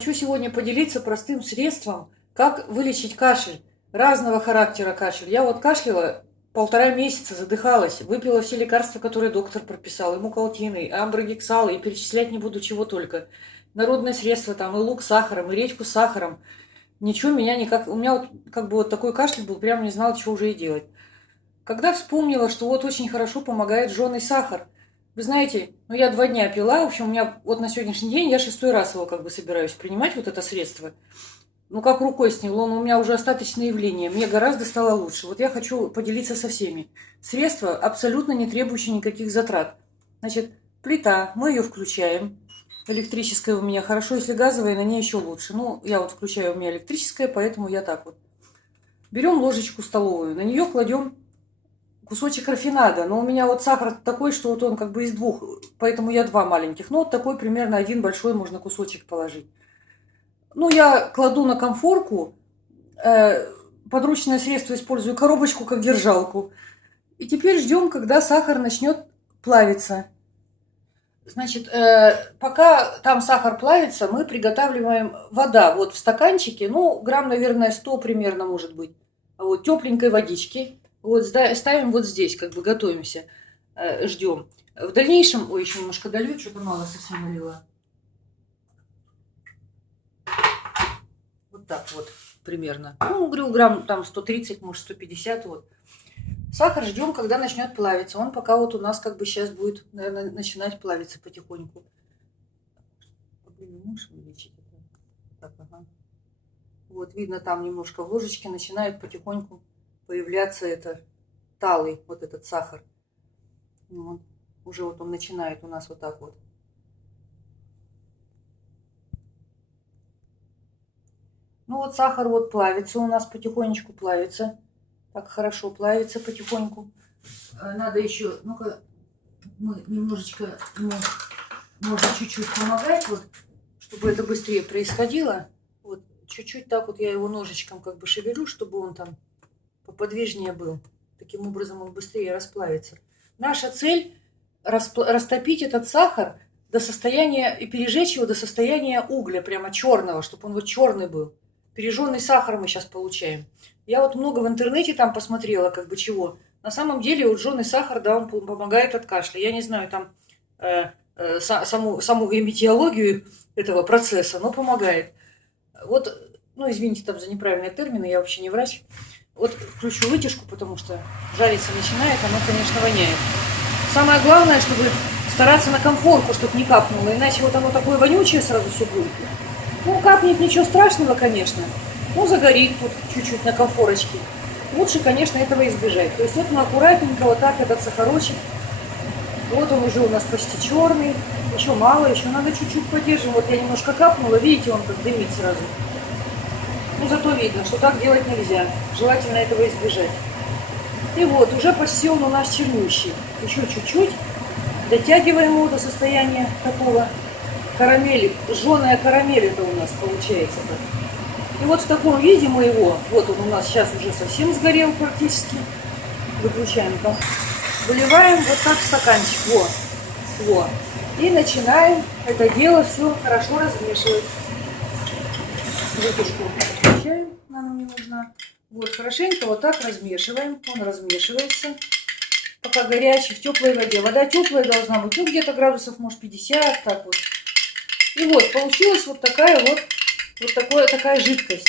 Хочу сегодня поделиться простым средством, как вылечить кашель, разного характера кашель. Я вот кашляла 1,5 месяца, задыхалась, выпила все лекарства, которые доктор прописал, и мукалтин, и амброгексал, и перечислять не буду чего только. Народные средства там, и лук с сахаром, и редьку с сахаром. Ничего меня никак... У меня вот как бы вот такой кашель был, прям не знала, что уже и делать. Когда вспомнила, что вот очень хорошо помогает жженый сахар. Вы знаете, ну я 2 дня пила, в общем, у меня вот на сегодняшний день я 6-й раз его как бы собираюсь принимать, вот это средство. Ну, как рукой сняло, но у меня уже остаточное явление, мне гораздо стало лучше. Вот я хочу поделиться со всеми. Средство абсолютно не требующее никаких затрат. Значит, плита, мы ее включаем. Электрическая у меня хорошо, если газовая, на ней еще лучше. Ну, я вот включаю, у меня электрическая, поэтому я так вот. Берем ложечку столовую, на нее кладем кусочек рафинада, но у меня вот сахар такой, что вот он как бы из двух, поэтому я 2 маленьких. Ну, вот такой примерно один большой можно кусочек положить. Ну, я кладу на конфорку, подручное средство использую, коробочку как держалку. И теперь ждем, когда сахар начнет плавиться. Значит, пока там сахар плавится, мы приготавливаем вода вот в стаканчике, ну, грамм, наверное, 100 примерно может быть, вот, тепленькой водички. Вот ставим вот здесь, как бы готовимся, ждем. В дальнейшем, ой, еще немножко долью, что-то мало совсем налила. Вот так вот примерно. Ну, говорю, грамм там 130, может 150, вот. Сахар ждем, когда начнет плавиться. Он пока вот у нас как бы сейчас будет, наверное, начинать плавиться потихоньку. Можешь увеличить это? Так, ага. Вот видно, там немножко в ложечке начинает потихоньку появляться это талый, вот этот сахар. Вот. Уже вот он начинает у нас вот так вот. Ну вот сахар вот плавится у нас, потихонечку плавится. Так хорошо плавится потихоньку. Надо еще, ну-ка, мы немножечко, можно чуть-чуть помогать, вот, чтобы это быстрее происходило. Вот, чуть-чуть так вот я его ножичком как бы шевелю, чтобы он там поподвижнее был. Таким образом он быстрее расплавится. Наша цель растопить этот сахар до состояния и пережечь его до состояния угля, прямо черного, чтобы он вот черный был. Пережженный сахар мы сейчас получаем. Я вот много в интернете там посмотрела, как бы чего. На самом деле вот жженый сахар, да, он помогает от кашля. Я не знаю там саму эметиологию этого процесса, но помогает. Вот, ну извините там за неправильные термины, я вообще не врач. Вот включу вытяжку, потому что жариться начинает, оно, конечно, воняет. Самое главное, чтобы стараться на комфорку, чтобы не капнуло, иначе вот оно такое вонючее сразу все будет. Ну, капнет, ничего страшного, конечно. Ну, загорит тут чуть-чуть на комфорочке. Лучше, конечно, этого избежать. То есть вот мы аккуратненько вот так этот сахарочек. Вот он уже у нас почти черный. Еще мало, еще надо чуть-чуть подержим. Вот я немножко капнула, видите, он как дымит сразу. Ну, зато видно, что так делать нельзя. Желательно этого избежать. И вот, уже почти он у нас чернющий. Еще чуть-чуть. Дотягиваем его до состояния такого карамели. Жженая карамель это у нас получается. И вот в таком виде мы его, вот он у нас сейчас уже совсем сгорел практически. Выключаем там. Выливаем вот так в стаканчик. Вот. Вот. И начинаем это дело все хорошо размешивать. Вытяжку включаем, нам не нужна. Вот, хорошенько вот так размешиваем. Он размешивается, пока горячий, в теплой воде. Вода теплая должна быть, ну где-то градусов, может, 50, так вот. И вот, получилась вот такая такая жидкость.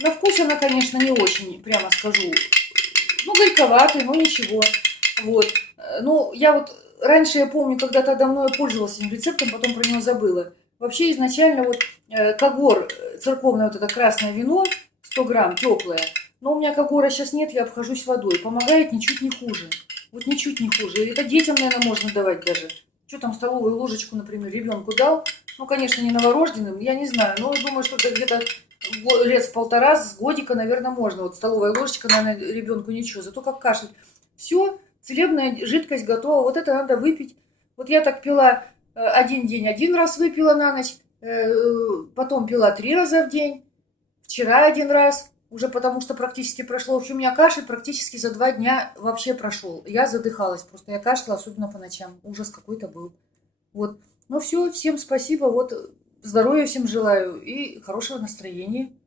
На вкус она, конечно, не очень, прямо скажу. Ну, горьковатый, но ничего. Вот. Ну, я вот, раньше я помню, когда-то давно я пользовалась этим рецептом, потом про него забыла. Вообще, изначально вот Когор, церковное вот это красное вино, 100 грамм, теплое. Но у меня Когора сейчас нет, я обхожусь водой. Помогает ничуть не хуже. Вот ничуть не хуже. Это детям, наверное, можно давать даже. Что там, столовую ложечку, например, ребенку дал? Ну, конечно, не новорожденным, я не знаю. Но думаю, что это где-то лет с 1,5, с годика, наверное, можно. Вот столовая ложечка, наверное, ребенку ничего. Зато как кашель. Все, целебная жидкость готова. Вот это надо выпить. Вот я так пила один день, 1 раз выпила на ночь. Потом пила 3 раза в день. Вчера 1 раз. Уже потому что практически прошло. В общем, у меня кашель практически за 2 дня вообще прошел. Я задыхалась. Просто я кашляла, особенно по ночам. Ужас какой-то был. Вот. Ну все, всем спасибо. Вот Здоровья всем желаю и хорошего настроения.